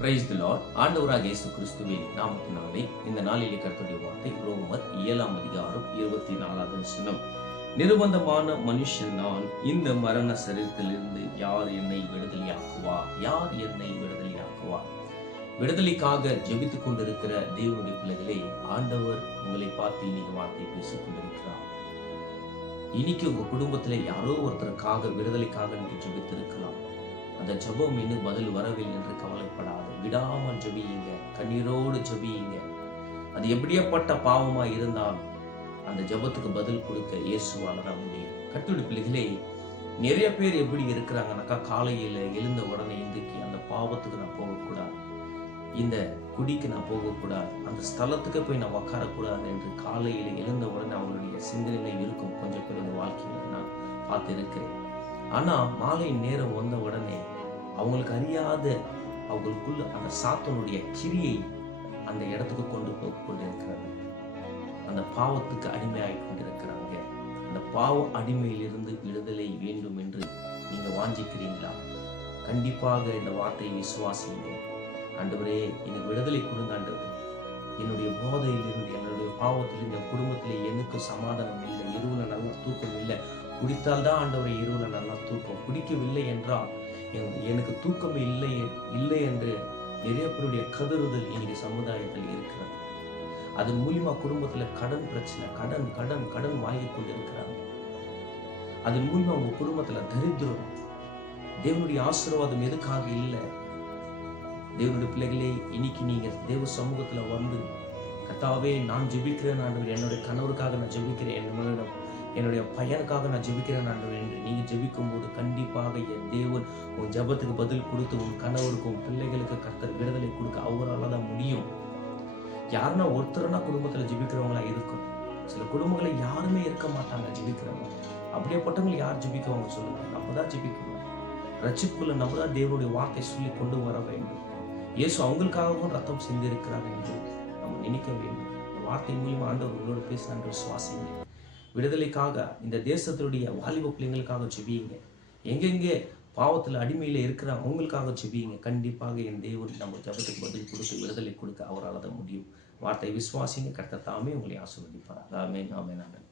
Praise the Lord ஆண்டவராக இயேசு கிறிஸ்துவின் நாமத்தினாலே இந்த நாளிலே கருத்துடைய வார்த்தை ரோமர் ஏழாம் அதிகாரம் இருபத்தி நாலாவது வசனம். நிர்பந்தமான மனுஷன் நான் இந்த மரண சரீரத்திலிருந்து யார் என்னை விடுதலையாக்குவா? யார் என்னை விடுதலையாக்குவா? விடுதலைக்காக ஜெபித்துக் கொண்டிருக்கிற தேவனுடைய பிள்ளைகளே ஆண்டவர் உங்களை பார்த்து இன்னைக்கு வார்த்தை பேசிக் கொண்டிருக்கிறார். இன்னைக்கு உங்க குடும்பத்துல யாரோ ஒருத்தருக்காக விடுதலைக்காக நீங்க ஜெபித்திருக்கலாம். அந்த ஜெபம் இன்னும் பதில் வரவில்லை என்று கவலைப்படாது. விடாமல் ஜபியுங்க. கண்ணீரோடு ஜபியுங்க. அது எப்படியாப்பட்ட பாவமா இருந்தாலும் அந்த ஜெபத்துக்கு பதில் கொடுக்க இயேசுவால தான் முடியும். கட்டுடி பிள்ளைகளே நிறைய பேர் எப்படி இருக்கிறாங்கனாக்கா காலையில் எழுந்த உடனே இன்றைக்கு அந்த பாவத்துக்கு நான் போகக்கூடாது. இந்த குடிக்கு நான் போகக்கூடாது. அந்த ஸ்தலத்துக்கு போய் நான் உக்காரக்கூடாது என்று காலையில் எழுந்த உடனே அவங்களுடைய சிந்தனையில இருக்கும் கொஞ்சம் பேருடைய வாழ்க்கையில நான் பார்த்திருக்கிறேன். ஆனால் மாலை நேரம் வந்த உடனே அவங்களுக்கு அறியாத அவங்களுக்குள்ள அந்த சாத்தனுடைய கிரியை அந்த இடத்துக்கு கொண்டு போய் கொண்டிருக்கிறாங்க. அந்த பாவத்துக்கு அடிமையாகி கொண்டிருக்கிறாங்க. அந்த பாவ அடிமையிலிருந்து விடுதலை வேண்டும் என்று நீங்க வாஞ்சிக்கிறீங்களா? கண்டிப்பாக இந்த வார்த்தையை விசுவாசிங்க ஆண்டவரே எனக்கு விடுதலை கொடுங்க ஆண்டவரே. என்னுடைய போதையிலிருந்து என்னுடைய பாவத்திலிருந்து என் குடும்பத்தில் எனக்கு சமாதானம் இல்லை. இரவுல நல்லா தூக்கம் இல்லை. குடித்தால்தான் ஆண்டவரை இரவுல நல்லா தூக்கம். குடிக்கவில்லை என்றால் எனக்கு தூக்கம் இல்லை இல்லை என்று நிறைய பேருடைய கதறுதல் இன்னைக்கு சமுதாயத்தில் இருக்கிறது. அதன் மூலியமா குடும்பத்துல கடன் பிரச்சனை கடன் கடன் கடன் வாங்கி கொண்டிருக்கிறாங்க. அதன் மூலியமா உங்க குடும்பத்துல தரித்திரம். தேவனுடைய ஆசீர்வாதம் எதுக்காக இல்லை? தேவனுடைய பிள்ளைகளே இன்னைக்கு நீங்க தேவ சமூகத்துல வந்து கத்தாவே நான் ஜெபிக்கிறேன் ஆண்டவர் என்னுடைய கணவருக்காக நான் ஜெபிக்கிறேன் என் மகனிடம் என்னுடைய பையனுக்காக நான் ஜெபிக்கிறேன் ஆண்டவர் என்று நீங்க ஜெபிக்கும் போது கண்டிப்பாக என் தேவன் உன் ஜெபத்துக்கு பதில் கொடுத்து உன் கணவருக்கு உன் பிள்ளைகளுக்கு கர்த்தர் விடுதலை கொடுக்க அவரால் தான் முடியும். யாருன்னா ஒருத்தர்னா குடும்பத்துல ஜெபிக்கிறவங்களா இருக்கும் சில குடும்பங்களை யாருமே இருக்க மாட்டாங்க ஜெபிக்கிறவங்க. அப்படியேப்பட்டவங்க யார் ஜெபிக்கவங்க சொல்லுங்க? நம்ம தான் ஜெபிக்கணும். ரட்சிப்புக்குள்ள நம்ம தான் தேவனுடைய வார்த்தை சொல்லி கொண்டு வர வேண்டும். இயேசு அவங்களுக்காகவும் ரத்தம் சிந்திருக்கிறார் என்று நம்ம நினைக்க வேண்டும். வார்த்தை மூலியமா ஆண்டவர் உங்களோட பேசுகிறாங்க சுவாசிங்க விடுதலைக்காக இந்த தேசத்தினுடைய வாலிப பிள்ளைங்களுக்காக செபியுங்க எங்கெங்கே பாவத்தில் அடிமையில் இருக்கிற அவங்களுக்காக செபியுங்க கண்டிப்பாக என் தேவன் நம்ம ஜபத்துக்கு பதில் கொடுத்து விடுதலை கொடுக்க அவரால் தான் முடியும். வார்த்தை விசுவாசிங்க. கர்த்தர் தாமே உங்களை ஆசீர்வதிப்பார் ஆமேன் ஆமேன் ஆமேன்.